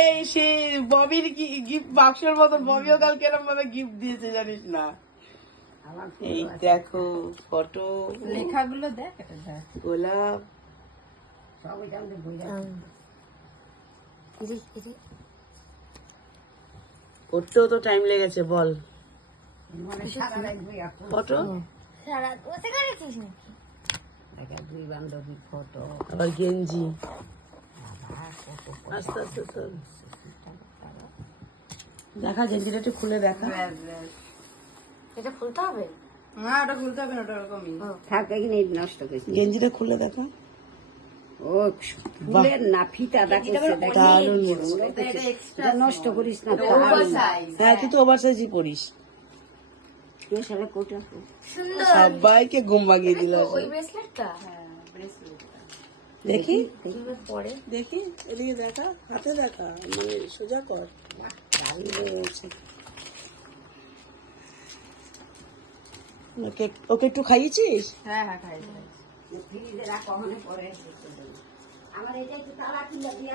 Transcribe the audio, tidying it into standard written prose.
এই সে ববির গিফট বাক্সের মতন, ববিও কাল কেরম ভাবে গিফট দিয়েছে জানিস না। এই দেখো ফটো, লেখাগুলো দেখ, গোলাপ, করতেও তো টাইম লেগেছে বল। ফটো দুই বান্ধবীর ফটো, আবার গেঞ্জি, আস্তে আস্তে চল। দেখা গেঞ্জিটা একটু খুলে দেখা। এটা খুলতে হবে? না ওটা খুলতে হবে না, ওটা ওরকমই থাক, এখানে নষ্ট করিস না। গেঞ্জিটা খুলে দেখা। ও ফুলের না ফিতা দেখো, দারুণ এটা নষ্ট করিস না। হ্যাঁ তুই তো ওভার সাইজই পরিস। কোটা সুন্দর। সবাইকে ঘুম ভাগিয়ে দিল। ওই ব্রেসলেটটা দেখি পরে দেখি, এদিকে দেখা, হাতে দেখা, মানে সোজা কর। ওকে একটু খাইয়েছিস? হ্যাঁ হ্যাঁ খাই। ফ্রিজে রাখো, পরে আমার এটা একটু তালা কিনে দিয়া